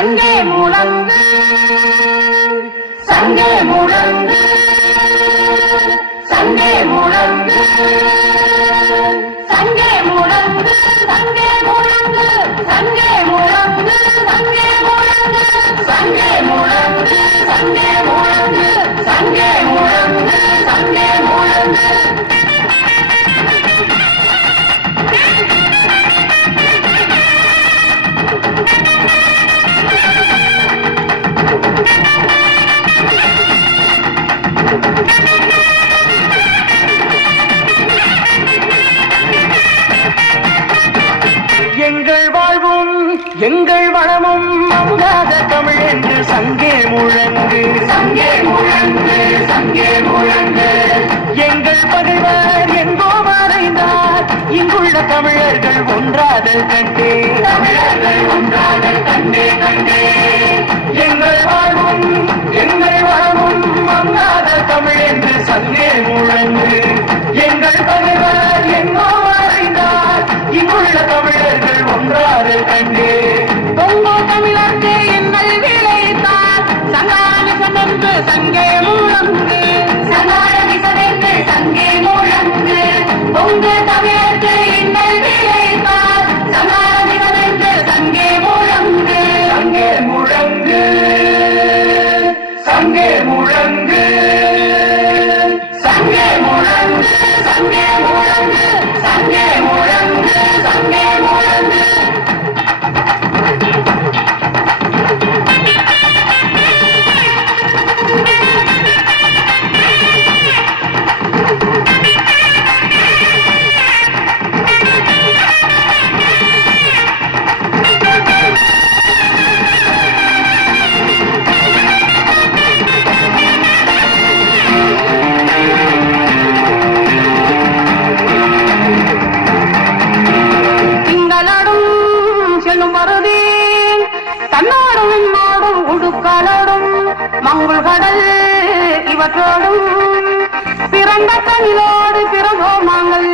சங்கே முழங்கு சங்கே முழங்கு சங்கே முழங்கு சங்கே முழங்கு சங்கே முழங்கு சங்கே முழங்கு சங்கே முழங்கு சங்கே முழங்கு சங்கே முழங்கு சங்கே முழங்கு சங்கே முழங்கு எங்கள் வாழ்வும் எங்கள் வளமும் மங்காத தமிழ் என்று சங்கே முழங்கு சங்கே முழங்கு சங்கே முழங்கு எங்கள் பகைவர் எங்கோ மறைந்தார் இங்குள்ள தமிழர்கள் ஒன்றாதல் கண்டே தமிழர்கள் ஒன்றாதல் கண்டே கண்டே எங்கள் வாழ்வும் எங்கள் வளமும் மங்காத தமிழ் என்று சங்கே முழங்கு எங்கள் பகைவர் எங்கோ மறைந்தார் இங்குள்ள தமிழர்கள் ஒன்றாதல் கண்டே பொங்கோ தமிழர்க்கு எங்கள் விளைத்தார் சங்காரமிசமென்று சங்கே முழங்கு சங்காரமிசமென்று சங்கே முழங்கு பொங்கு தமிழர்க்கு எங்கள் விளைத்தார் சங்காரமிசமென்று சங்கே முழங்கு சங்கே முழங்கு சங்கே முழங்கு சங்கே முழங்கு சங்கே முழங்கு சங்கே முழங்கு சங்கே முழங்கு தன்னோடும் என்னோடும் உடுக்களோடும் மங்குள் கடல் இவற்றோடும் பிறந்த தமிழோடு பிறந்தோம் நாங்கள்